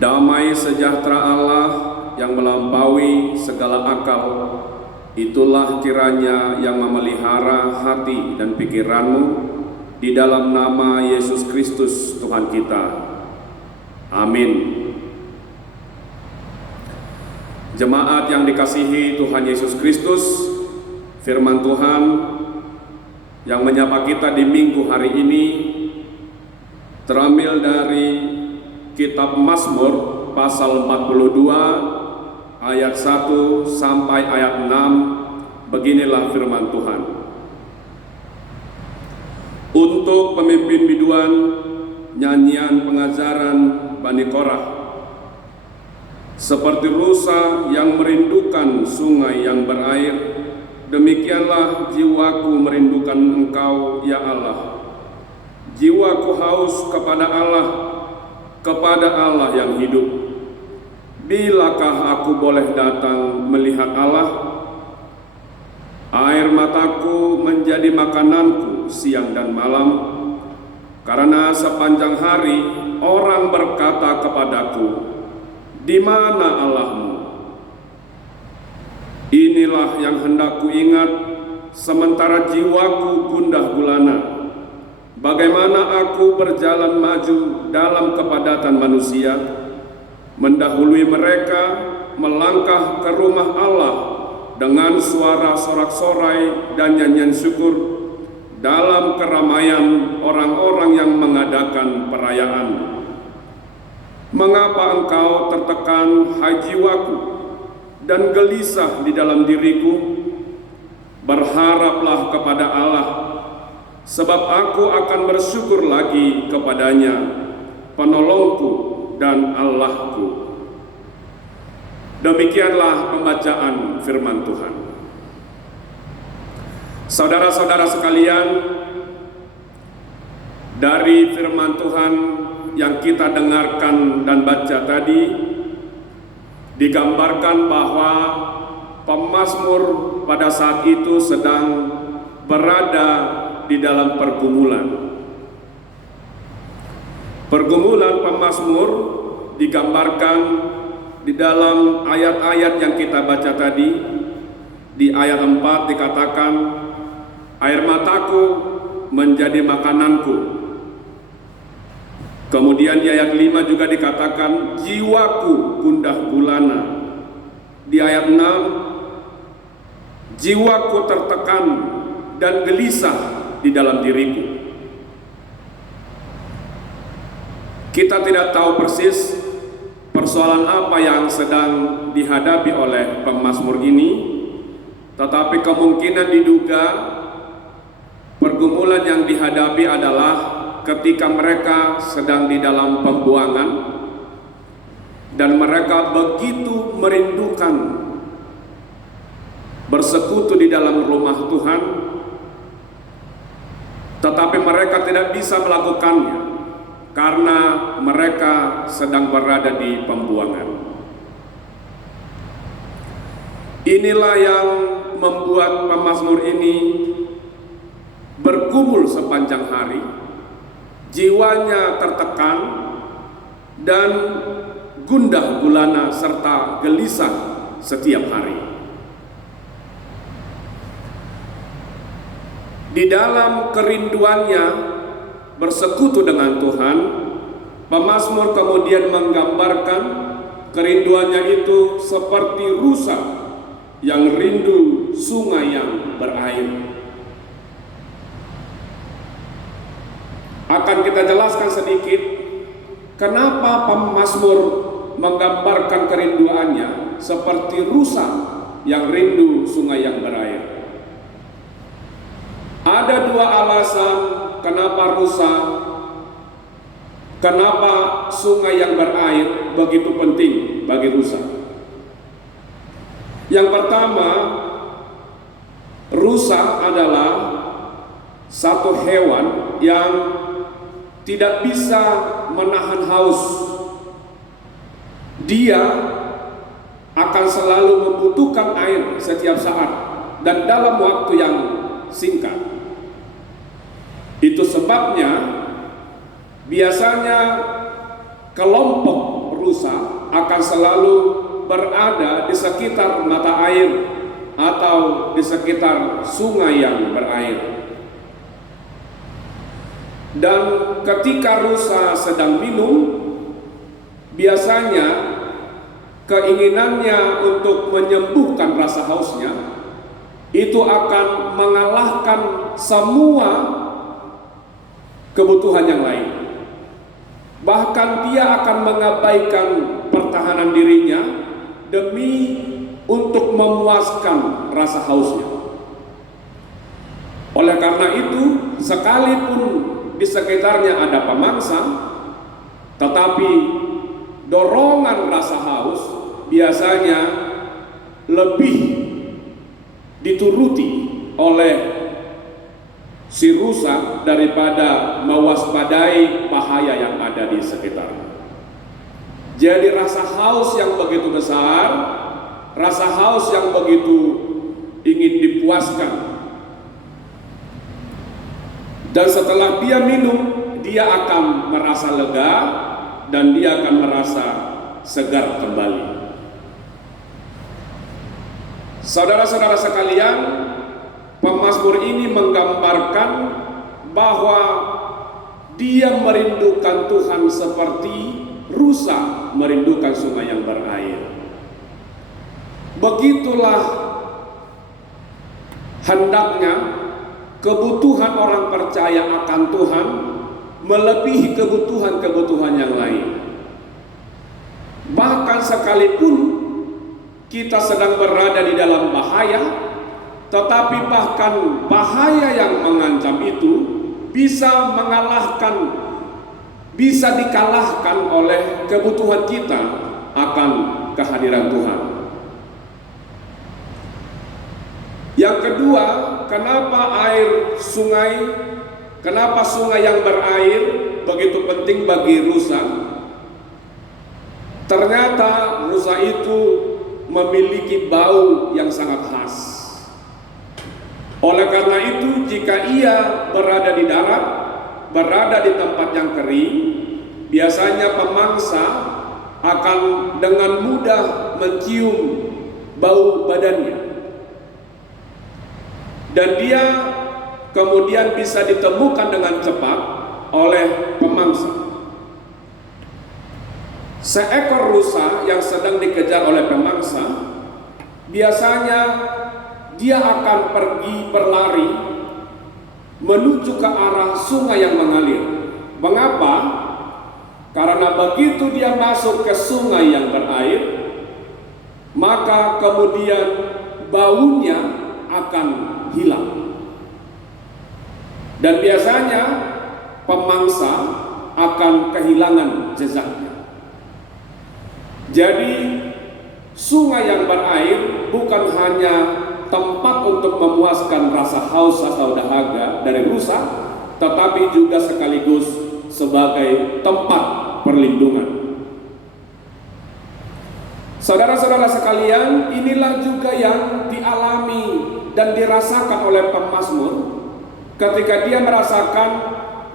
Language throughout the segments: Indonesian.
Damai sejahtera Allah yang melampaui segala akal, itulah kiranya yang memelihara hati dan pikiranmu di dalam nama Yesus Kristus Tuhan kita. Amin. Jemaat yang dikasihi Tuhan Yesus Kristus, firman Tuhan yang menyapa kita di minggu hari ini terambil dari Kitab Mazmur pasal 42 ayat 1 sampai ayat 6. Beginilah firman Tuhan. Untuk pemimpin biduan, nyanyian pengajaran Bani Korah. Seperti rusa yang merindukan sungai yang berair, demikianlah jiwaku merindukan Engkau, ya Allah. Jiwaku haus kepada Allah yang hidup. Bilakah aku boleh datang melihat Allah? Air mataku menjadi makananku siang dan malam, karena sepanjang hari orang berkata kepadaku, di mana Allahmu? Inilah yang hendak kuingat sementara jiwaku gundah gulana. Bagaimana aku berjalan maju dalam kepadatan manusia, mendahului mereka melangkah ke rumah Allah dengan suara sorak-sorai dan nyanyian syukur dalam keramaian orang-orang yang mengadakan perayaan. Mengapa engkau tertekan, hai jiwaku, dan gelisah di dalam diriku? Berharaplah kepada Allah, sebab aku akan bersyukur lagi kepadanya, penolongku dan Allahku. Demikianlah pembacaan firman Tuhan. Saudara-saudara sekalian, dari firman Tuhan yang kita dengarkan dan baca tadi, digambarkan bahwa pemazmur pada saat itu sedang berada di dalam pergumulan. Pergumulan pemazmur digambarkan di dalam ayat-ayat yang kita baca tadi. Di ayat 4 dikatakan, air mataku menjadi makananku. Kemudian di ayat 5 juga dikatakan, jiwaku gundah gulana. Di ayat 6, jiwaku tertekan dan gelisah di dalam diriku. Kita tidak tahu persis persoalan apa yang sedang dihadapi oleh pemazmur ini, tetapi kemungkinan diduga pergumulan yang dihadapi adalah ketika mereka sedang di dalam pembuangan dan mereka begitu merindukan bersekutu di dalam rumah Tuhan, tetapi mereka tidak bisa melakukannya karena mereka sedang berada di pembuangan. Inilah yang membuat pemazmur ini bergumul sepanjang hari, jiwanya tertekan dan gundah gulana serta gelisah setiap hari. Di dalam kerinduannya bersekutu dengan Tuhan, pemazmur kemudian menggambarkan kerinduannya itu seperti rusa yang rindu sungai yang berair. Akan kita jelaskan sedikit kenapa pemazmur menggambarkan kerinduannya seperti rusa yang rindu sungai yang berair. Ada dua alasan kenapa rusa, kenapa sungai yang berair begitu penting bagi rusa. Yang pertama, rusa adalah satu hewan yang tidak bisa menahan haus. Dia akan selalu membutuhkan air setiap saat dan dalam waktu yang singkat. Itu sebabnya biasanya kelompok rusa akan selalu berada di sekitar mata air atau di sekitar sungai yang berair. Dan ketika rusa sedang minum, biasanya keinginannya untuk menyembuhkan rasa hausnya itu akan mengalahkan semua kebutuhan yang lain. Bahkan dia akan mengabaikan pertahanan dirinya demi untuk memuaskan rasa hausnya. Oleh karena itu, sekalipun di sekitarnya ada pemangsa, tetapi dorongan rasa haus biasanya lebih dituruti oleh si rusa daripada mewaspadai bahaya yang ada di sekitarnya. Jadi rasa haus yang begitu besar, rasa haus yang begitu ingin dipuaskan, dan setelah dia minum, dia akan merasa lega dan dia akan merasa segar kembali. Saudara-saudara sekalian, pemazmur ini menggambarkan bahwa dia merindukan Tuhan seperti rusa merindukan sungai yang berair. Begitulah hendaknya kebutuhan orang percaya akan Tuhan melebihi kebutuhan-kebutuhan yang lain. Bahkan sekalipun kita sedang berada di dalam bahaya, tetapi bahkan bahaya yang mengancam itu bisa dikalahkan oleh kebutuhan kita akan kehadiran Tuhan. Yang kedua, kenapa sungai yang berair begitu penting bagi rusa? Ternyata rusa itu memiliki bau yang sangat khas. Oleh karena itu, jika ia berada di darat, berada di tempat yang kering, biasanya pemangsa akan dengan mudah mencium bau badannya. Dan dia kemudian bisa ditemukan dengan cepat oleh pemangsa. Seekor rusa yang sedang dikejar oleh pemangsa, biasanya dia akan pergi berlari menuju ke arah sungai yang mengalir. Mengapa? Karena begitu dia masuk ke sungai yang berair, maka kemudian baunya akan hilang. Dan biasanya pemangsa akan kehilangan jejaknya. Jadi sungai yang berair bukan hanya tempat untuk memuaskan rasa haus atau dahaga dari rusa, tetapi juga sekaligus sebagai tempat perlindungan. Saudara-saudara sekalian, inilah juga yang dialami dan dirasakan oleh pemazmur ketika dia merasakan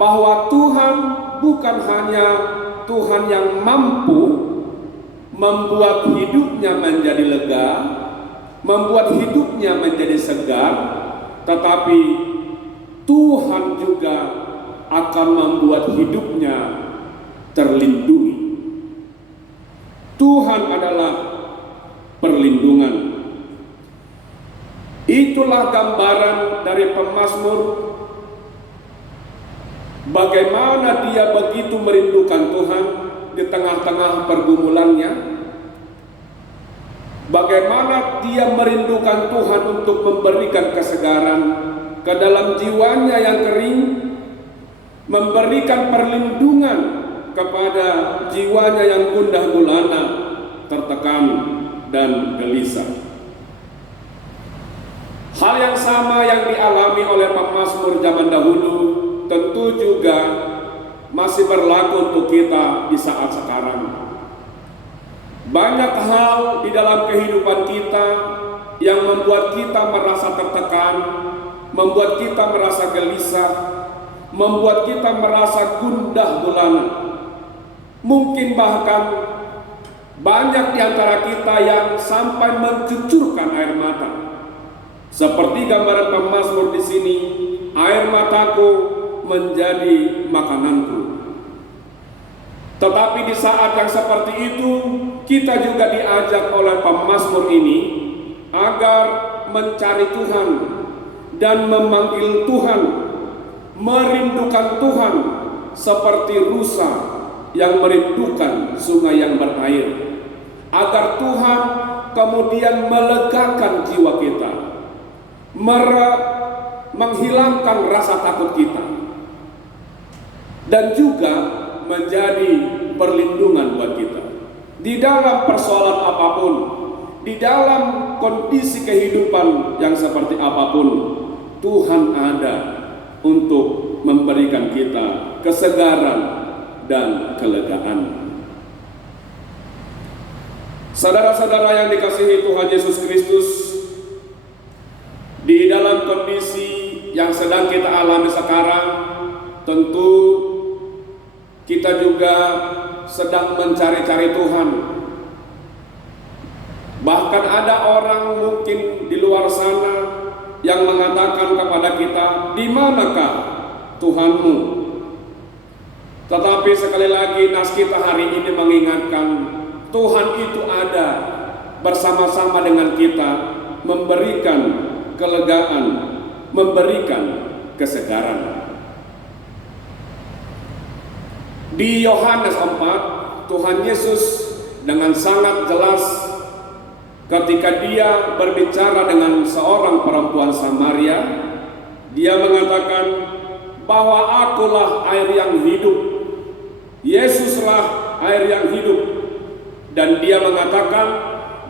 bahwa Tuhan bukan hanya Tuhan yang mampu membuat hidupnya menjadi lega, membuat hidupnya menjadi segar, tetapi Tuhan juga akan membuat hidupnya terlindungi. Tuhan adalah perlindungan. Itulah gambaran dari pemazmur, bagaimana dia begitu merindukan Tuhan di tengah-tengah pergumulannya, bagaimana dia merindukan Tuhan untuk memberikan kesegaran ke dalam jiwanya yang kering, memberikan perlindungan kepada jiwanya yang gundah gulana, tertekan dan gelisah. Hal yang sama yang dialami oleh pemazmur zaman dahulu tentu juga masih berlaku untuk kita di saat sekarang. Banyak hal di dalam kehidupan kita yang membuat kita merasa tertekan, membuat kita merasa gelisah, membuat kita merasa gundah gulana. Mungkin bahkan Banyak di antara kita yang sampai mencucurkan air mata. Seperti gambaran pemazmur di sini, air mataku menjadi makananku. Tetapi di saat yang seperti itu, kita juga diajak oleh pemazmur ini agar mencari Tuhan dan memanggil Tuhan, merindukan Tuhan seperti rusa yang merindukan sungai yang berair, agar Tuhan kemudian melegakan jiwa kita, menghilangkan rasa takut kita, dan juga menjadi perlindungan buat kita di dalam persoalan apapun, di dalam kondisi kehidupan yang seperti apapun. Tuhan ada untuk memberikan kita kesegaran dan kelegaan. Saudara-saudara yang dikasihi Tuhan Yesus Kristus, di dalam kondisi yang sedang kita alami sekarang, tentu kita juga sedang mencari-cari Tuhan. Bahkan ada orang mungkin di luar sana yang mengatakan kepada kita, "Di manakah Tuhanmu?" Tetapi sekali lagi nas kita hari ini mengingatkan, Tuhan itu ada bersama-sama dengan kita, memberikan kelegaan, memberikan kesegaran. Di Yohanes 4, Tuhan Yesus dengan sangat jelas ketika dia berbicara dengan seorang perempuan Samaria, dia mengatakan bahwa akulah air yang hidup. Yesuslah air yang hidup. Dan dia mengatakan,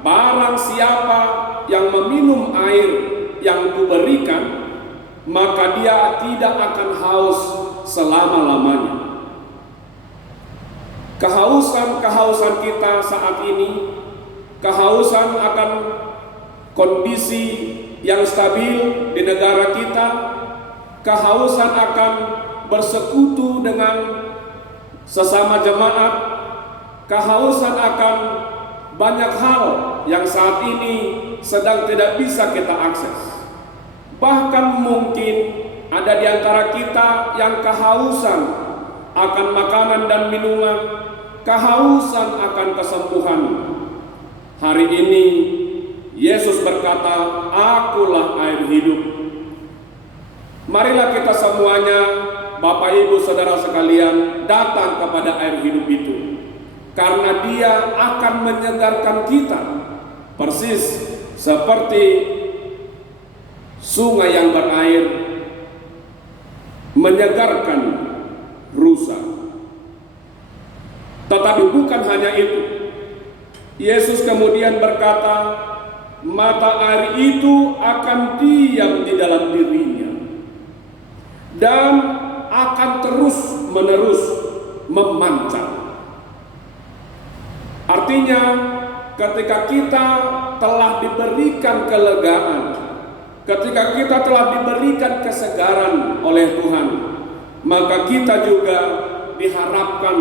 barang siapa yang meminum air yang kuberikan, maka dia tidak akan haus selama-lamanya. Kehausan kita saat ini, kehausan akan kondisi yang stabil di negara kita, kehausan akan bersekutu dengan sesama jemaat, kehausan akan banyak hal yang saat ini sedang tidak bisa kita akses. Bahkan mungkin ada di antara kita yang kehausan akan makanan dan minuman, kehausan akan kesembuhan. Hari ini Yesus berkata, akulah air hidup. Marilah kita semuanya, Bapak Ibu Saudara sekalian, datang kepada air hidup itu, karena dia akan menyegarkan kita, persis seperti sungai yang berair menyegarkan rusa. Tetapi bukan hanya itu, Yesus kemudian berkata, mata air itu akan diam di dalam dirinya dan akan terus-menerus memancar. Artinya, ketika kita telah diberikan kelegaan, ketika kita telah diberikan kesegaran oleh Tuhan, maka kita juga diharapkan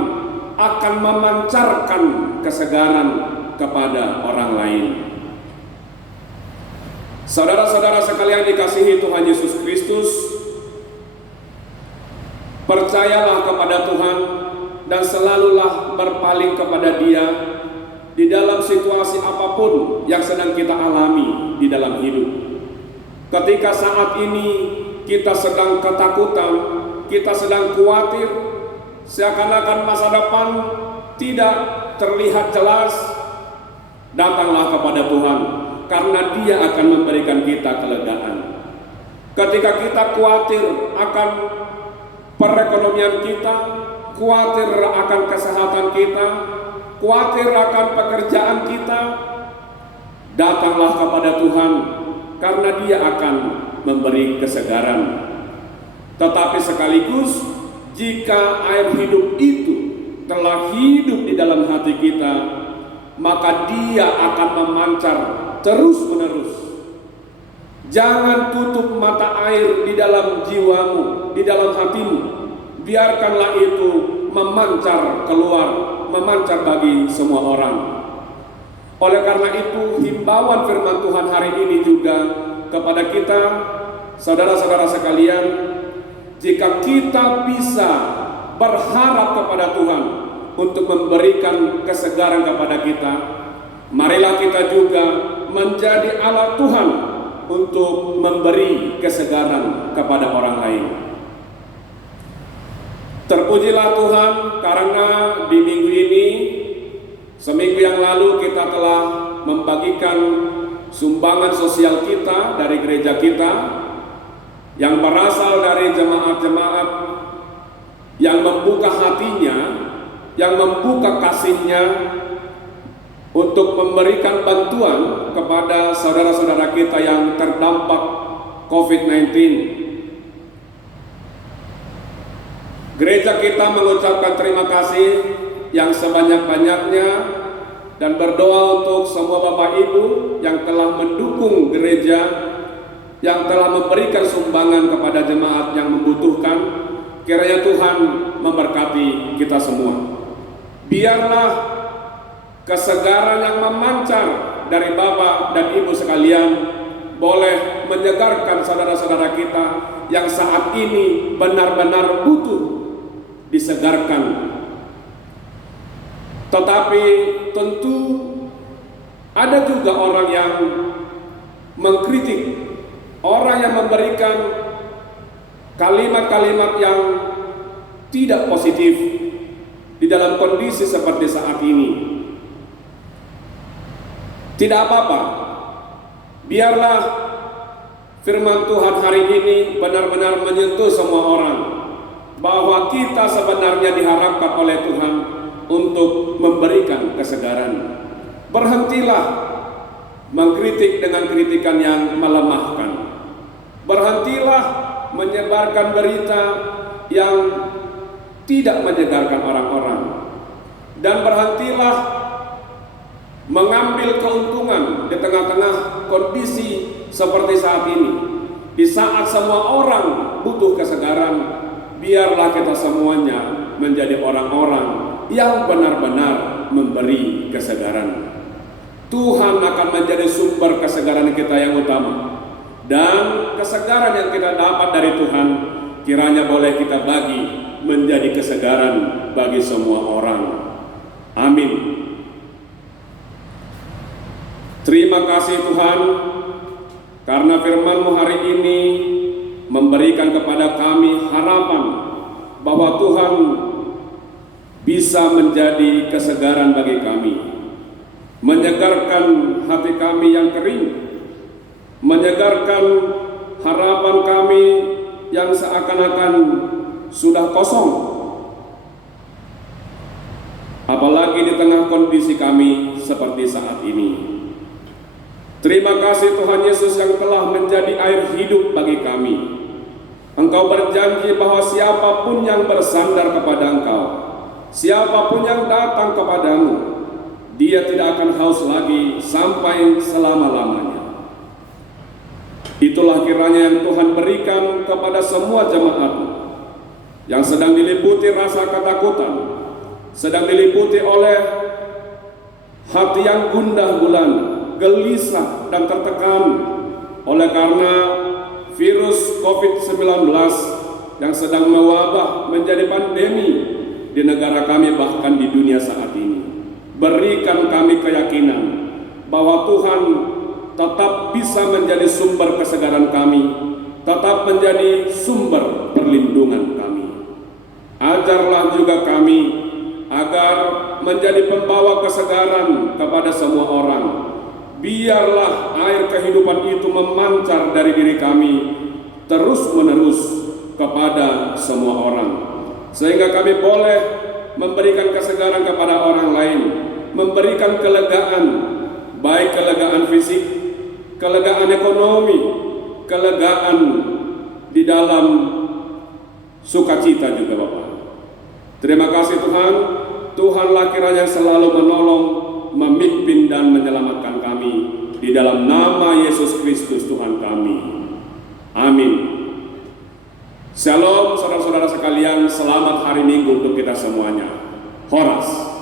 akan memancarkan kesegaran kepada orang lain. Saudara-saudara sekalian dikasihi Tuhan Yesus Kristus, percayalah kepada Tuhan dan selalulah berpaling kepada Dia di dalam situasi apapun yang sedang kita alami di dalam hidup. Ketika saat ini kita sedang ketakutan, kita sedang khawatir, seakan-akan masa depan tidak terlihat jelas, datanglah kepada Tuhan, karena Dia akan memberikan kita kelegaan. Ketika kita khawatir akan perekonomian kita, khawatir akan kesehatan kita, khawatir akan pekerjaan kita, datanglah kepada Tuhan, karena Dia akan memberi kesegaran. Tetapi sekaligus, jika air hidup itu telah hidup di dalam hati kita, maka dia akan memancar terus-menerus. Jangan tutup mata air di dalam jiwamu, di dalam hatimu. Biarkanlah itu memancar keluar, memancar bagi semua orang. Oleh karena itu, himbauan firman Tuhan hari ini juga kepada kita, saudara-saudara sekalian, jika kita bisa berharap kepada Tuhan untuk memberikan kesegaran kepada kita, marilah kita juga menjadi alat Tuhan untuk memberi kesegaran kepada orang lain. Terpujilah Tuhan karena di minggu ini, seminggu yang lalu kita telah membagikan sumbangan sosial kita dari gereja kita yang berasal dari jemaat-jemaat yang membuka hatinya, yang membuka kasihnya untuk memberikan bantuan kepada saudara-saudara kita yang terdampak COVID-19. Gereja kita mengucapkan terima kasih yang sebanyak-banyaknya dan berdoa untuk semua Bapak Ibu yang telah mendukung gereja, yang telah memberikan sumbangan kepada jemaat yang membutuhkan. Kiranya Tuhan memberkati kita semua. Biarlah kesegaran yang memancar dari Bapak dan Ibu sekalian boleh menyegarkan saudara-saudara kita yang saat ini benar-benar butuh disegarkan. Tetapi tentu ada juga orang yang mengkritik, orang yang memberikan kalimat-kalimat yang tidak positif di dalam kondisi seperti saat ini. Tidak apa-apa, biarlah firman Tuhan hari ini benar-benar menyentuh semua orang, bahwa kita sebenarnya diharapkan oleh Tuhan untuk memberikan kesegaran. Berhentilah mengkritik dengan kritikan yang melemahkan. Berhentilah menyebarkan berita yang tidak menyegarkan orang-orang. Dan berhentilah mengambil keuntungan di tengah-tengah kondisi seperti saat ini. Di saat semua orang butuh kesegaran, biarlah kita semuanya menjadi orang-orang yang benar-benar memberi kesegaran. Tuhan akan menjadi sumber kesegaran kita yang utama, dan kesegaran yang kita dapat dari Tuhan kiranya boleh kita bagi menjadi kesegaran bagi semua orang. Amin. Terima kasih Tuhan, karena firman-Mu hari ini memberikan kepada kami harapan bahwa Tuhan bisa menjadi kesegaran bagi kami, menyegarkan hati kami yang kering, menyegarkan harapan kami yang seakan-akan sudah kosong, apalagi di tengah kondisi kami seperti saat ini. Terima kasih Tuhan Yesus yang telah menjadi air hidup bagi kami. Engkau berjanji bahwa siapapun yang bersandar kepada Engkau, siapapun yang datang kepadamu, dia tidak akan haus lagi sampai selama-lamanya. Itulah kiranya yang Tuhan berikan kepada semua jemaat-Mu yang sedang diliputi rasa ketakutan, sedang diliputi oleh hati yang gundah gulana, gelisah dan tertekan oleh karena virus COVID-19 yang sedang mewabah menjadi pandemi di negara kami, bahkan di dunia saat ini. Berikan kami keyakinan bahwa Tuhan tetap bisa menjadi sumber kesegaran kami, tetap menjadi sumber perlindungan kami. Ajarlah juga kami agar menjadi pembawa kesegaran kepada semua orang. Biarlah air kehidupan itu memancar dari diri kami terus-menerus kepada semua orang, sehingga kami boleh memberikan kesegaran kepada orang lain, memberikan kelegaan, baik kelegaan fisik, kelegaan ekonomi, kelegaan di dalam sukacita juga Bapak. Terima kasih Tuhan. Tuhanlah kiranya selalu menolong, memimpin dan menyelamatkan kami di dalam nama Yesus Kristus Tuhan kami. Amin. Shalom saudara-saudara sekalian, selamat hari Minggu untuk kita semuanya. Horas.